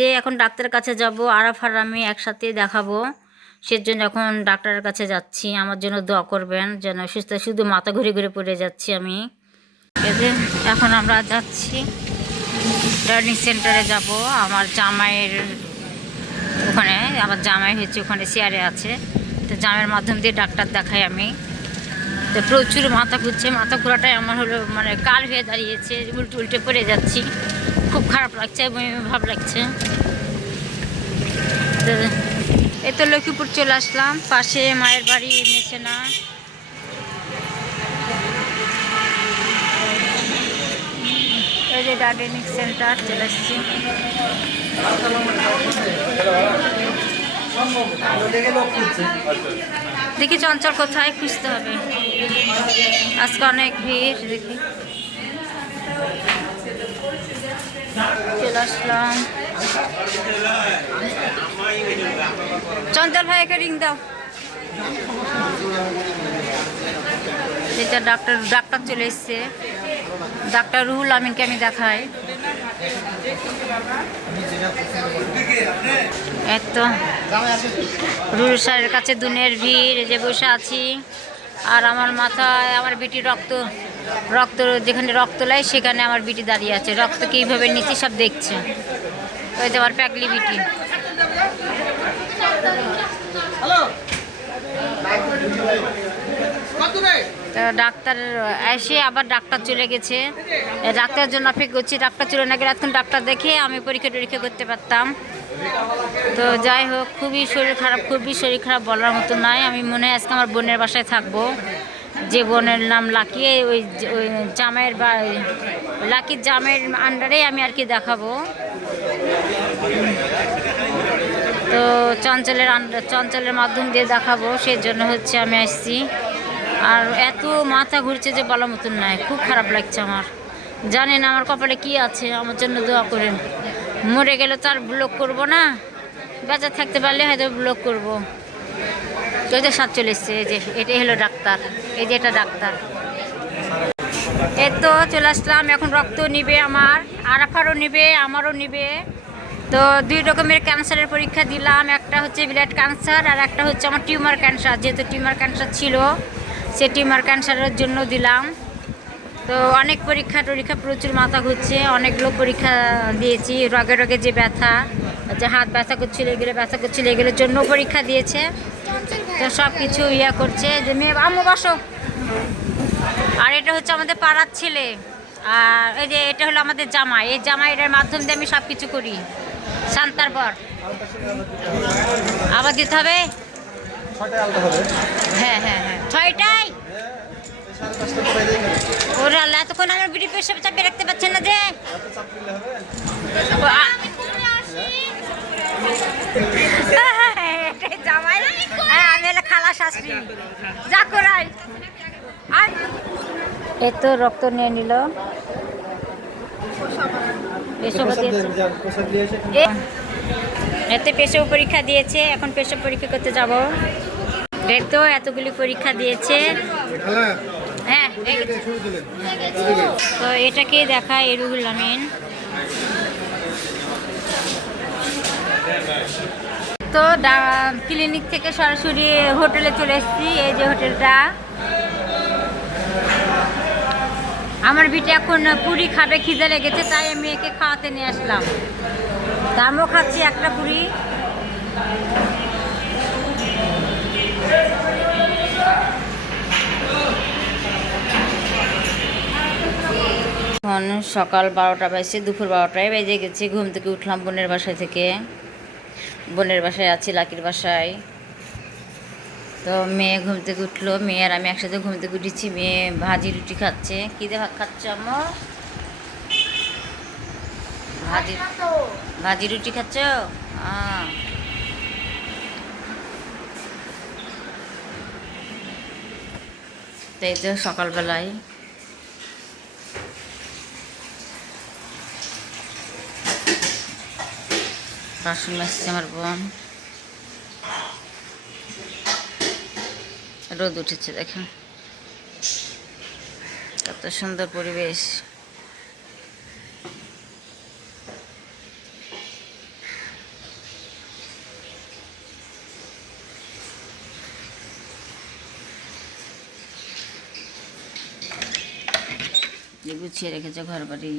যে এখন ডাক্তারের কাছে যাব, আরাফ আর আমি একসাথে দেখাবো। সেজন্য এখন ডাক্তারের কাছে যাচ্ছি। আমার জন্য দোয়া করবেন যেন সুস্থ। শুধু মাথা ঘুরে ঘুরে পড়ে যাচ্ছি আমি। এই যে এখন আমরা যাচ্ছি লার্নিং সেন্টারে যাব। আমার জামাইয়ের ওখানে, আমার জামাই হচ্ছে ওখানে চেয়ারে আছে। তো জামাইয়ের মাধ্যম দিয়ে ডাক্তার দেখাই আমি। তো প্রচুর মাথা ঘুরছে, মাথা ঘোরাটাই আমার হলো মানে কাল হয়ে দাঁড়িয়েছে, উল্টে উল্টে পড়ে যাচ্ছি। খুব খারাপ লাগছে, ভাব লাগছে। এই তো লক্ষ্মীপুর চলে আসলাম, পাশে মায়ের বাড়ি মেছেনা। এই যে ডায়াগনস্টিক সেন্টার চলে আসছি। দেখি চঞ্চল কোথায় খুঁজতে হবে, আজকে অনেক ভিড়। দেখি চলে আসলাম। চঞ্চল ভাই একটা রিং দাও। যেটা ডাক্তার চলে এসছে, ডাক্তার রুহুল আমিনকে আমি দেখাই। এত রুহুল স্যারের কাছে দুনের ভিড়, যে বসে আছি। আর আমার মাথায় আমার বিটি রক্ত যেখানে রক্ত লাই সেখানে আমার বিটি দাঁড়িয়ে আছে। রক্ত কীভাবে নিচ্ছি সব দেখছে। ওই যে আমার প্যাকলি বিটি। তো ডাক্তার এসে আবার ডাক্তার চলে গেছে, ডাক্তারের জন্য অপেক্ষা করছি। ডাক্তার চলে না গেলে এখন ডাক্তার দেখে আমি পরীক্ষা টরীক্ষা করতে পারতাম। তো যাই হোক, খুবই শরীর খারাপ বলার মতো নাই। আমি মনে হয় আজকে আমার বোনের বাসায় থাকবো, যে বোনের নাম লাকি। ওই জামাইয়ের বা লাকির জামাইয়ের আন্ডারে আমি আর কি দেখাবো। তো চঞ্চলের মাধ্যম দিয়ে দেখাবো, সেই জন্য হচ্ছে আমি আসছি। আর এত মাথা ঘুরছে যে বলার মতন নাই, খুব খারাপ লাগছে আমার। জানেন আমার কপালে কি আছে, আমার জন্য দোয়া করেন। মরে গেলে তো আর ব্লক করবো না, বেঁচে থাকতে পারলে হয়তো ব্লক করবো। ওই যে সাত চলে এসছে, এই যে এটাই হলো ডাক্তার। এই যে এটা ডাক্তার। এই তো চলে আসলাম। এখন রক্ত নিবে আমার, আরাফারও নিবে, আমারও নিবে। তো 2 রকমের ক্যান্সারের পরীক্ষা দিলাম। একটা হচ্ছে ব্লাড ক্যান্সার, আর একটা হচ্ছে আমার টিউমার ক্যান্সার। যেহেতু টিউমার ক্যান্সার ছিল, সে টিউমার ক্যান্সারের জন্য দিলাম। তো অনেক পরীক্ষা টরীক্ষা, প্রচুর মাথা ঘুরছে। অনেকগুলো পরীক্ষা দিয়েছি। রগে যে ব্যথা, যে হাত ব্যথা করছিল, এগুলোর জন্য পরীক্ষা দিয়েছে। তো সব কিছু করছে। যে মেয়ে আম্মু বসো। আর এটা হচ্ছে আমাদের পাড়ার ছেলে। আর এই যে এটা হলো আমাদের জামাই। এই জামাইয়ের মাধ্যম দিয়ে আমি সব কিছু করি। শান্তার পর আবার দিতে হবে। হ্যাঁ 6টায়। ওরা এতক্ষণ আমার বিড়ি পেশাব চাপিয়ে রাখতে পারছেন না যে। জামাই, হ্যাঁ আমি হলে খালা শাশুড়ি, যা করাই। এই তো রক্ত নিয়ে নিল। এতে পেশাব পরীক্ষা দিয়েছে, এখন পেশাব পরীক্ষা করতে যাব। এই তো এতগুলি পরীক্ষা দিয়েছে। হ্যাঁ, তো এটাকে দেখায় রুহুল আমিন। তো ক্লিনিক থেকে সরাসরি হোটেলে চলে এসেছি। এই যে হোটেলটা। আমার বিটি এখন পুরি খাবে, খিদে লেগেছে, তাই আমি একে খাওয়াতে নিয়ে আসলাম। আমিও খাচ্ছি একটা পুরি। এখন সকাল 12টা বাজছে, দুপুর 12টায় বেজে গেছে। ঘুম থেকে উঠলাম বোনের বাসায় থেকে। বোনের বাসায় আছি, লাকির বাসায়। তো মেয়ে ঘুম থেকে উঠলো, মেয়ে আর আমি একসাথে ঘুম থেকে উঠেছি। মেয়ে ভাজি রুটি খাচ্ছে। কী দিয়ে ভাত খাচ্ছ আম্মু? ভাজি রুটি খাচ্ছ? তাই তো সকালবেলায় বাসন মাজছে আমার বোন। রোদ উঠেছে, দেখেন কত সুন্দর পরিবেশ। যে গুছিয়ে রেখেছে ঘর বাড়ি।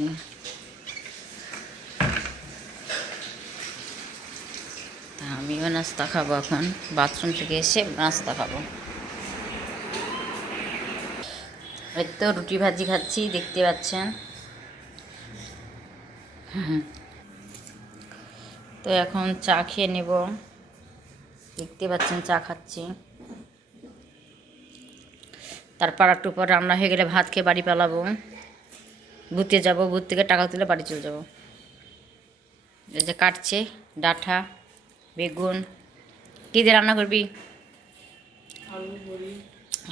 আমিও নাস্তা খাবো, এখন বাথরুম থেকে এসে নাস্তা খাবো। এই তো রুটি ভাজি খাচ্ছি, দেখতে পাচ্ছেন। তো এখন চা খেয়ে নেব, দেখতে পাচ্ছেন চা খাচ্ছি। তারপর একটু পর রান্না হয়ে গেলে ভাত খেয়ে বাড়ি পালাবো, ঘুরতে যাব, ঘুর থেকে টাকা তুলে বাড়ি চলে যাব। এই যে কাটছে ডাঁটা, বেগুন। কী দিয়ে রান্না করবি?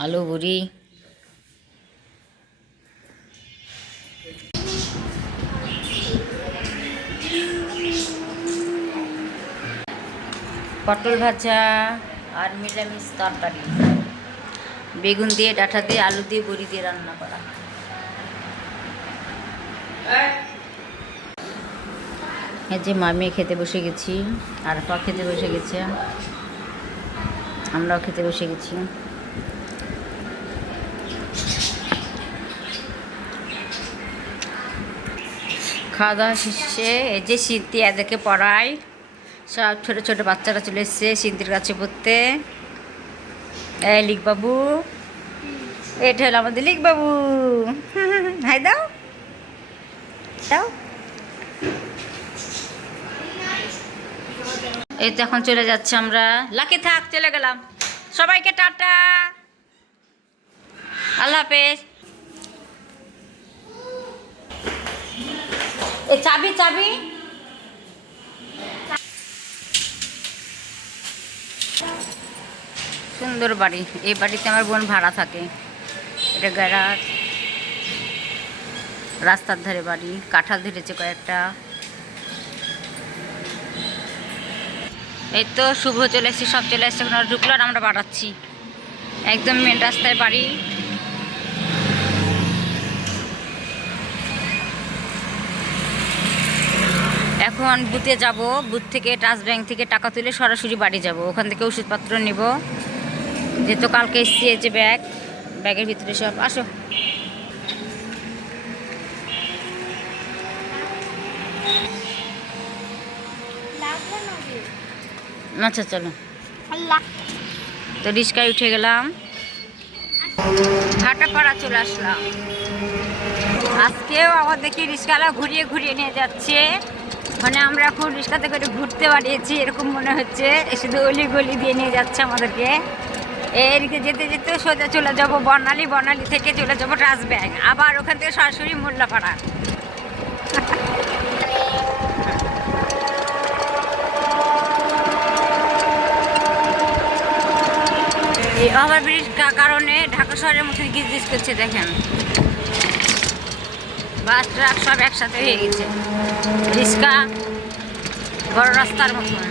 আলু বড়ি। পটল ভাজা আর নিরামিষ তরকারি, বেগুন দিয়ে, ডাঁটা দিয়ে, আলু দিয়ে, বড়ি দিয়ে রান্না করা। এই যে মামি খেতে বসে গেছি, আর পা খেতে বসে গেছে, আমরাও খেতে বসে গেছি। খাওয়া দাওয়া শেষে এই যে সিন্তি এদেরকে পড়াই, সব ছোটো ছোটো বাচ্চারা চলে এসছে সিন্তির কাছে পড়তে। এই লিখবাবু, এটা হলো আমাদের লিখবাবু। হাই দাও দাও। এই তো এখন চলে যাচ্ছে আমরা। লাকি থাক, চলে গেলাম। সবাইকে টাটা, আল্লাহ হাফেজ। এই চাবি চাবি। সুন্দর বাড়ি, এই বাড়িতে আমার বোন ভাড়া থাকে। এটা গ্যারাজ, রাস্তার ধারে বাড়ি, কাঁঠাল ধরেছে কয়েকটা। এই তো শুভ চলে এসেছি, সব চলে এসছে, এখন ঢুকলো আর আমরা বাড়াচ্ছি। একদম মেন রাস্তায় বাড়ি। এখন বুথে যাব, বুথ থেকে ট্রাস্ট ব্যাংক থেকে টাকা তুলে সরাসরি বাড়ি যাব, ওখান থেকে ওষুধপত্র নেব। যেহেতু কালকে এসছি, এই যে ব্যাগ, ব্যাগের ভিতরে সব। আসো, আচ্ছা চলো। তো রিস্কায় উঠে গেলাম, ভাটাপাড়া চলে আসলাম। আজকেও আমাদেরকে রিস্কালা ঘুরিয়ে ঘুরিয়ে নিয়ে যাচ্ছে, মানে আমরা এখন রিস্কাতে করে ঘুরতে বাড়িয়েছি এরকম মনে হচ্ছে। শুধু অলি গলি দিয়ে নিয়ে যাচ্ছে আমাদেরকে। এদিকে যেতে যেতে সোজা চলে যাব বর্ণালী, বর্ণালী থেকে চলে যাব ট্রাস্ট ব্যাংক, আবার ওখান থেকে সরাসরি মোল্লাপাড়া। এই ওভারব্রিজ কারণে ঢাকা শহরের মধ্যে গিজগিজ করছে, দেখেন। বাস ট্রাক সব একসাথে হয়ে গেছে, রিস্কা বড় রাস্তার মতন।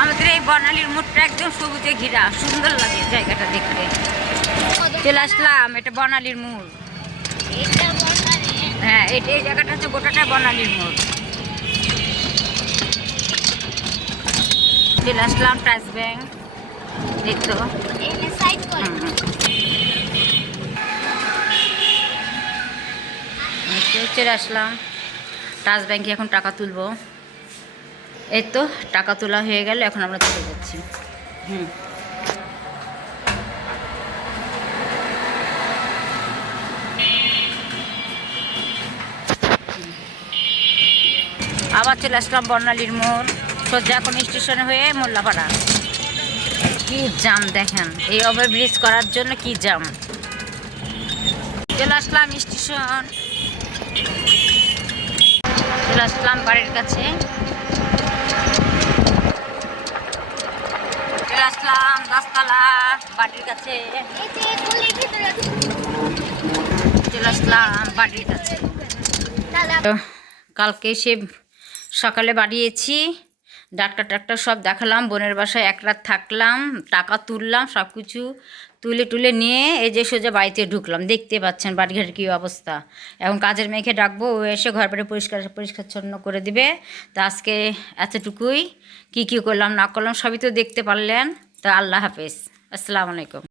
আমাদের এই বর্ণালীর মুখটা একদম সবুজে ঘিরা, সুন্দর লাগে জায়গাটা দেখতে। চলে আসলাম, এটা বর্ণালীর মোড়। হ্যাঁ, এই জায়গাটা হচ্ছে গোটাটা বর্ণালীর মোড়। চলে আসলাম ট্রাস্ট ব্যাংক, এই তো চলে আসলাম ট্রাস্ট ব্যাংকে। এখন টাকা তুলবো। এই তো টাকা তোলা হয়ে গেল, এখন আমরা চলে যাচ্ছি। আবার চলে আসলাম বর্ণালীর মোড়, সোজা এখন স্টেশনে হয়ে মোল্লাপাড়া। কি জাম দেখেন, এই ওভারব্রিজ করার জন্য কি জাম। চলে আসলাম স্টেশন, চলে আসলাম বাড়ির কাছে, চলে আসলাম গাছতলা বাড়ির কাছে, চলে আসলাম বাড়ির কাছে। কালকে সে সকালে বাড়িয়েছি, ডাক্তার টাক্তার সব দেখালাম, বোনের বাসায় এক রাত থাকলাম, টাকা তুললাম, সব কিছু তুলে টুলে নিয়ে এই যে সোজা বাড়িতে ঢুকলাম। দেখতে পাচ্ছেন বাড়িঘরের কী অবস্থা। এখন কাজের মেয়েকে ডাকবো, ও এসে ঘর বাড়ি পরিষ্কার করে দিবে। তো আজকে এতটুকুই, কি করলাম না করলাম সবই তো দেখতে পারলেন। তো আল্লাহ হাফেজ, আসসালামু আলাইকুম।